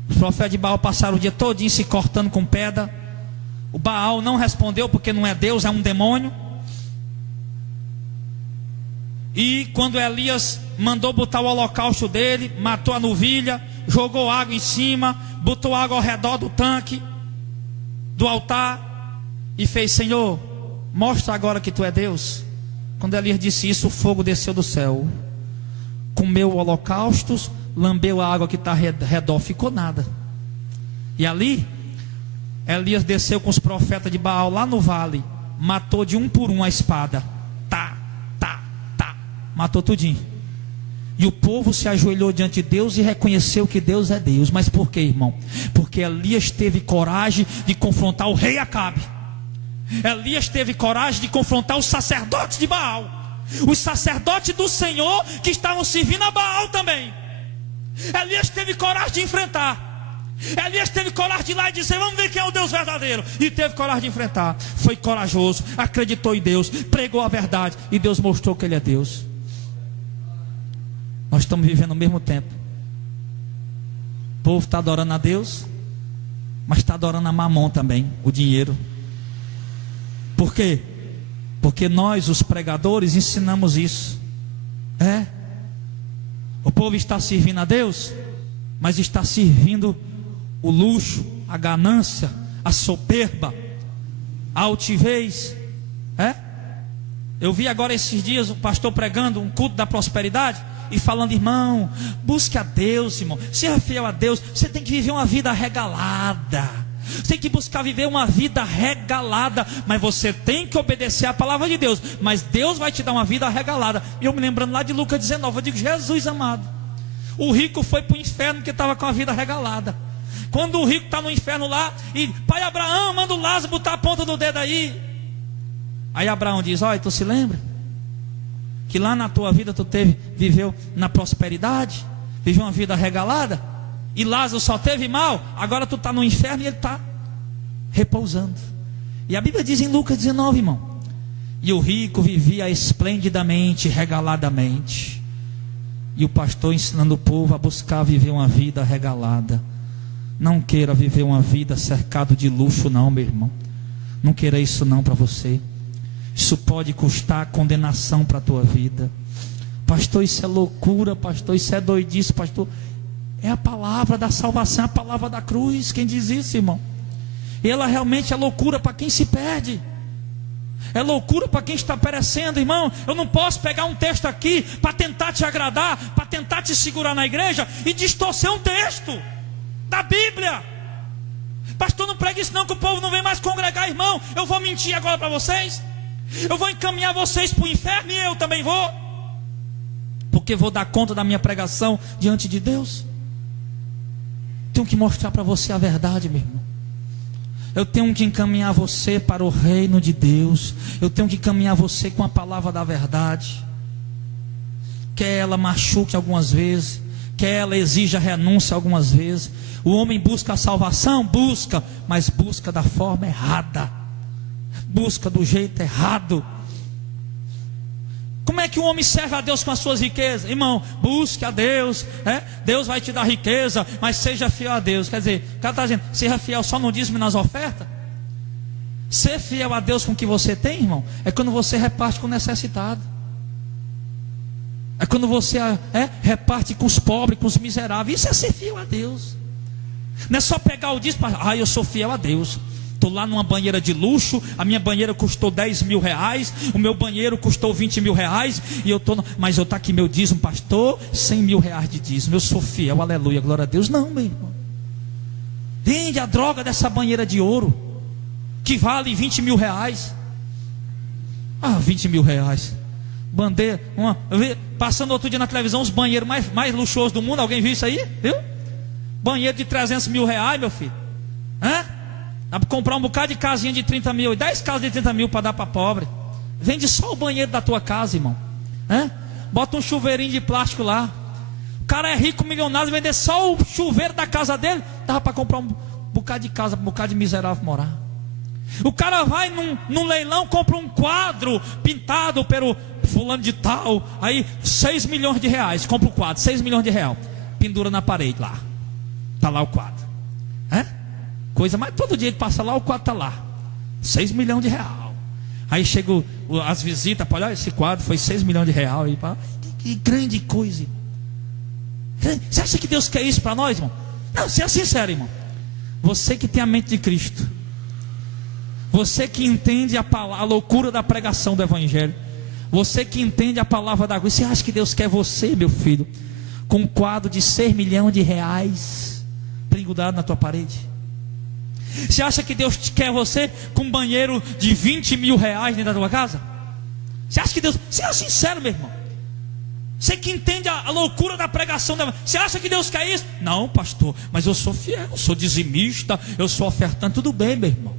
Os profetas de Baal passaram o dia todinho se cortando com pedra. O Baal não respondeu porque não é Deus, é um demônio. E quando Elias mandou botar o holocausto dele, matou a novilha, jogou água em cima, botou água ao redor do tanque, do altar, e fez: Senhor, mostra agora que tu é Deus. Quando Elias disse isso, o fogo desceu do céu, comeu holocaustos, lambeu a água que está ao redor, ficou nada. E ali, Elias desceu com os profetas de Baal lá no vale, matou de um por um a espada, matou tudinho. E o povo se ajoelhou diante de Deus e reconheceu que Deus é Deus. Mas por quê, irmão? Porque Elias teve coragem de confrontar o rei Acabe. Elias teve coragem de confrontar os sacerdotes de Baal, os sacerdotes do Senhor que estavam servindo a Baal também. Elias teve coragem de enfrentar. Elias teve coragem de ir lá e dizer: vamos ver quem é o Deus verdadeiro. E teve coragem de enfrentar. Foi corajoso, acreditou em Deus, pregou a verdade, e Deus mostrou que Ele é Deus. Nós estamos vivendo o mesmo tempo. O povo está adorando a Deus, mas está adorando a Mamon também, o dinheiro. Por quê? Porque nós, os pregadores, ensinamos isso. O povo está servindo a Deus, mas está servindo o luxo, a ganância, a soberba, a altivez. Eu vi agora esses dias o pastor pregando um culto da prosperidade e falando: irmão, busque a Deus, irmão, seja fiel a Deus. Você tem que viver uma vida regalada. Você tem que buscar viver uma vida regalada, mas você tem que obedecer a palavra de Deus. Mas Deus vai te dar uma vida regalada. E eu me lembrando lá de Lucas 19, eu digo: Jesus amado, o rico foi para o inferno porque estava com a vida regalada. Quando o rico está no inferno lá, e pai Abraão, manda o Lázaro botar a ponta do dedo aí. Aí Abraão diz: olha, tu se lembra que lá na tua vida tu viveu na prosperidade, viveu uma vida regalada, e Lázaro só teve mal. Agora tu está no inferno e ele está repousando. E a Bíblia diz em Lucas 19, irmão: e o rico vivia esplendidamente, regaladamente. E o pastor ensinando o povo a buscar viver uma vida regalada. Não queira viver uma vida cercado de luxo não, meu irmão. Não queira isso não para você. Isso pode custar condenação para a tua vida. Pastor, isso é loucura. Pastor, isso é doidice. Pastor, é a palavra da salvação, a palavra da cruz. Quem diz isso, irmão? E ela realmente é loucura para quem se perde. É loucura para quem está perecendo, irmão. Eu não posso pegar um texto aqui para tentar te agradar, para tentar te segurar na igreja e distorcer um texto da Bíblia. Pastor, não pregue isso não, que o povo não vem mais congregar, irmão. Eu vou mentir agora para vocês. Eu vou encaminhar vocês para o inferno, e eu também vou, porque vou dar conta da minha pregação diante de Deus. Tenho que mostrar para você a verdade, meu irmão. Eu tenho que encaminhar você para o reino de Deus. Eu tenho que encaminhar você com a palavra da verdade. Quer ela machuque algumas vezes, quer ela exija renúncia algumas vezes. O homem busca a salvação? Busca, mas busca da forma errada, busca do jeito errado. Como é que o homem serve a Deus com as suas riquezas? Irmão, busque a Deus, Deus vai te dar riqueza, mas seja fiel a Deus. Quer dizer, o cara está dizendo: seja fiel só no dízimo e nas ofertas. Ser fiel a Deus com o que você tem, irmão, é quando você reparte com o necessitado. É quando você reparte com os pobres, com os miseráveis. Isso é ser fiel a Deus. Não é só pegar o dízimo e eu sou fiel a Deus. Estou lá numa banheira de luxo, a minha banheira custou 10 mil reais, o meu banheiro custou 20 mil reais, e eu estou, mas eu estou aqui, meu dízimo, pastor, 100 mil reais de dízimo, eu sou fiel, aleluia, glória a Deus. Não, meu irmão, vende a droga dessa banheira de ouro, que vale 20 mil reais, 20 mil reais, bandeira, passando outro dia na televisão, os banheiros mais luxuosos do mundo, alguém viu isso aí? Viu? Banheiro de 300 mil reais, meu filho, dá para comprar um bocado de casinha de 30 mil, 10 casas de 30 mil para dar para pobre. Vende só o banheiro da tua casa, irmão. Bota um chuveirinho de plástico lá. O cara é rico, milionário, vender só o chuveiro da casa dele, dava para comprar um bocado de casa, um bocado de miserável morar. O cara vai num leilão, compra um quadro pintado pelo fulano de tal, aí 6 milhões de reais, compra o quadro, 6 milhões de reais, pendura na parede lá, está lá o quadro, coisa, mas todo dia ele passa lá, o quadro está lá, 6 milhões de reais. Aí chegam as visitas, olha, esse quadro foi 6 milhões de reais, e, que grande coisa, irmão. Você acha que Deus quer isso para nós, irmão? Não, seja sincero, irmão. Você que tem a mente de Cristo, você que entende a loucura da pregação do Evangelho, você que entende a palavra da graça, você acha que Deus quer você, meu filho, com um quadro de 6 milhões de reais pendurado na tua parede? Você acha que Deus quer você com um banheiro de 20 mil reais dentro da tua casa? Você acha que Deus... Seja sincero, meu irmão. Você que entende a loucura da pregação, você acha que Deus quer isso? Não, pastor, mas eu sou fiel, eu sou dizimista, eu sou ofertante. Tudo bem, meu irmão.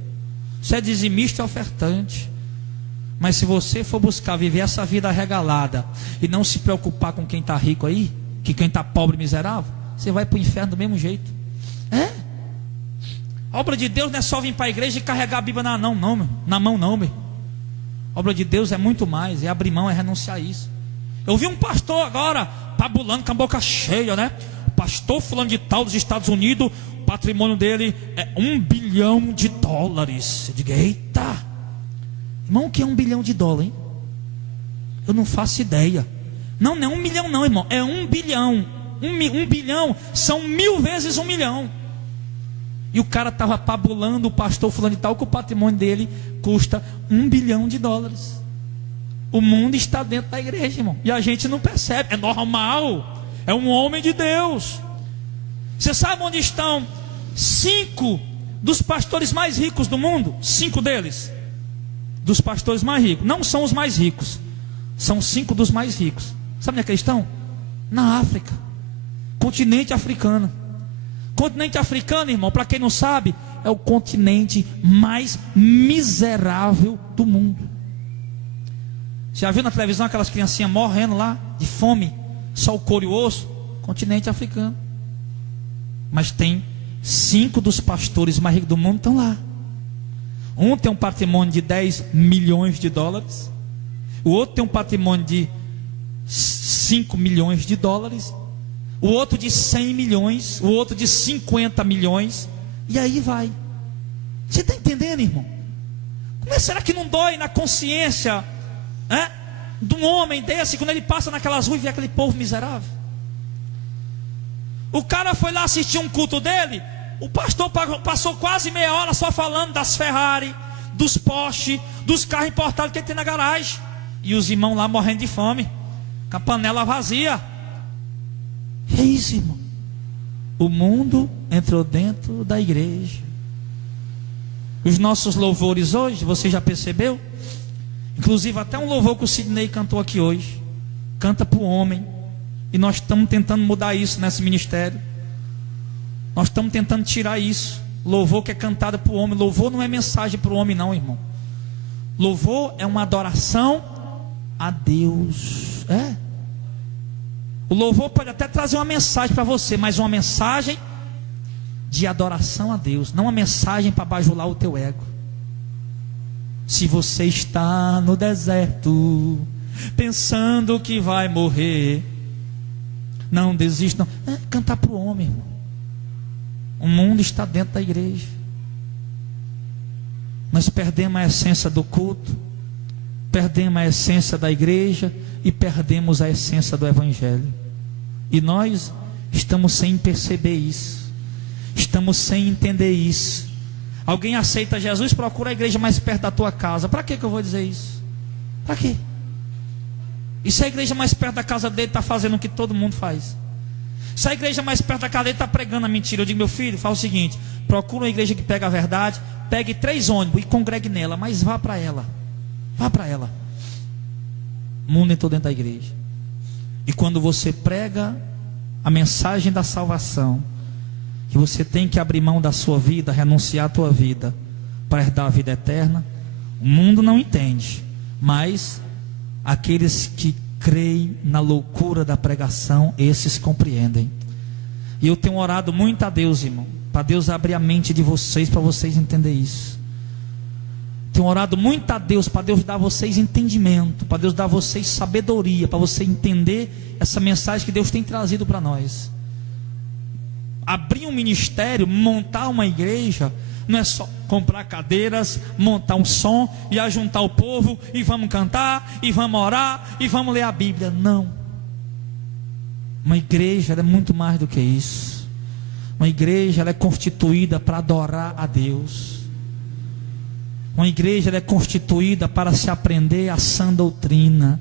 Você é dizimista e ofertante. Mas se você for buscar viver essa vida regalada e não se preocupar com quem está rico aí, que quem está pobre e miserável, você vai para o inferno do mesmo jeito. A obra de Deus não é só vir para a igreja e carregar a Bíblia na mão, não, meu. A obra de Deus é muito mais, é abrir mão, é renunciar a isso. Eu vi um pastor agora, pabulando com a boca cheia, né? O pastor fulano de tal dos Estados Unidos, o patrimônio dele é $1 bilhão. Eu digo, eita, irmão, o que é $1 bilhão, hein? Eu não faço ideia. Não é 1 milhão não, irmão, é 1 bilhão. 1 bilhão são 1000 vezes 1 milhão. E o cara estava pabulando, o pastor fulano de tal, que o patrimônio dele custa $1 bilhão. O mundo está dentro da igreja, irmão, e a gente não percebe, é normal, é um homem de Deus. Você sabe onde estão 5 dos pastores mais ricos do mundo? 5 deles, dos pastores mais ricos, não são os mais ricos, são 5 dos mais ricos. Sabe onde é que eles estão? Na África, continente africano. Continente africano, irmão, para quem não sabe, é o continente mais miserável do mundo. Já viu na televisão aquelas criancinhas morrendo lá de fome, só o couro e o osso? Continente africano. Mas tem 5 dos pastores mais ricos do mundo estão lá. Um tem um patrimônio de $10 milhões, o outro tem um patrimônio de $5 milhões, o outro de 100 milhões, o outro de 50 milhões, e aí vai. Você está entendendo, irmão? Como será que não dói na consciência de um homem desse, quando ele passa naquelas ruas e vê aquele povo miserável? O cara foi lá assistir um culto dele, o pastor passou quase meia hora só falando das Ferrari, dos Porsche, dos carros importados que ele tem na garagem, e os irmãos lá morrendo de fome, com a panela vazia. É isso, irmão. O mundo entrou dentro da igreja. Os nossos louvores hoje, você já percebeu? Inclusive até um louvor que o Sidney cantou aqui hoje, canta para o homem. E nós estamos tentando mudar isso nesse ministério. Nós estamos tentando tirar isso. Louvor que é cantado para o homem. Louvor não é mensagem para o homem não, irmão. Louvor é uma adoração a Deus. O louvor pode até trazer uma mensagem para você, mas uma mensagem de adoração a Deus, não uma mensagem para bajular o teu ego. Se você está no deserto, pensando que vai morrer, não desista, não. Cantar para o homem, irmão. O mundo está dentro da igreja. Nós perdemos a essência do culto, perdemos a essência da igreja e perdemos a essência do evangelho. E nós estamos sem perceber isso, estamos sem entender isso. Alguém aceita Jesus, procura a igreja mais perto da tua casa. Para que eu vou dizer isso? Para quê? E se a igreja mais perto da casa dele está fazendo o que todo mundo faz? Se a igreja mais perto da casa dele está pregando a mentira, eu digo, meu filho, fala o seguinte: procura uma igreja que pega a verdade, pegue 3 ônibus e congregue nela, mas vá para ela. Vá para ela. O mundo entrou dentro da igreja. E quando você prega a mensagem da salvação, que você tem que abrir mão da sua vida, renunciar à tua vida para herdar a vida eterna, o mundo não entende, mas aqueles que creem na loucura da pregação, esses compreendem. E eu tenho orado muito a Deus, irmão, para Deus abrir a mente de vocês, para vocês entenderem isso. Tenho orado muito a Deus, para Deus dar a vocês entendimento, para Deus dar a vocês sabedoria, para você entender essa mensagem que Deus tem trazido para nós. Abrir um ministério, montar uma igreja, não é só comprar cadeiras, montar um som e ajuntar o povo e vamos cantar, e vamos orar, e vamos ler a Bíblia. Não. Uma igreja é muito mais do que isso. Uma igreja ela é constituída para adorar a Deus. Uma igreja ela é constituída para se aprender a sã doutrina,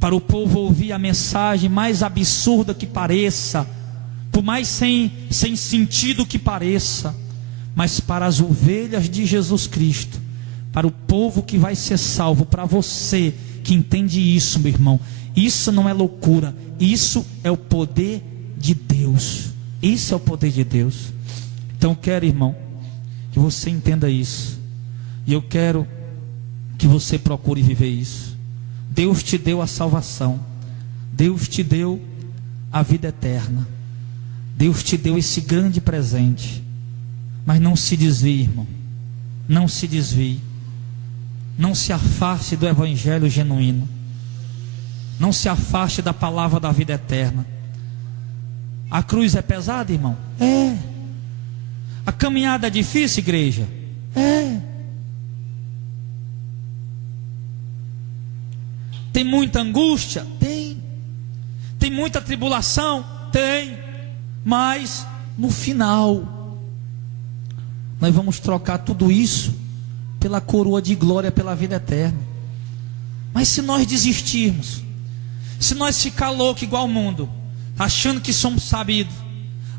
para o povo ouvir a mensagem mais absurda que pareça, por mais sem sentido que pareça, mas para as ovelhas de Jesus Cristo, para o povo que vai ser salvo, para você que entende isso, meu irmão. Isso não é loucura, isso é o poder de Deus. Isso é o poder de Deus. Então eu quero, irmão, que você entenda isso, e eu quero que você procure viver isso. Deus te deu a salvação, Deus te deu a vida eterna, Deus te deu esse grande presente. Mas não se desvie, irmão, não se desvie, não se afaste do evangelho genuíno, não se afaste da palavra da vida eterna. A cruz é pesada, irmão? É. A caminhada é difícil, igreja? É. Tem muita angústia? Tem. Tem muita tribulação? Tem. Mas no final nós vamos trocar tudo isso pela coroa de glória, pela vida eterna. Mas se nós desistirmos, se nós ficar louco igual o mundo, achando que somos sabidos,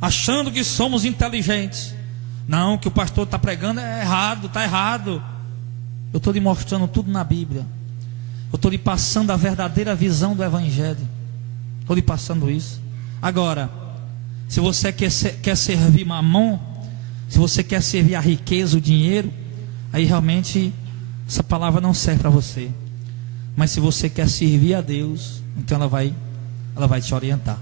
achando que somos inteligentes, não, o que o pastor está pregando é errado, está errado. Eu estou lhe mostrando tudo na Bíblia, eu estou lhe passando a verdadeira visão do evangelho, estou lhe passando isso. Agora, se você quer servir mamon, se você quer servir a riqueza, o dinheiro, aí realmente essa palavra não serve para você. Mas se você quer servir a Deus, então ela vai te orientar.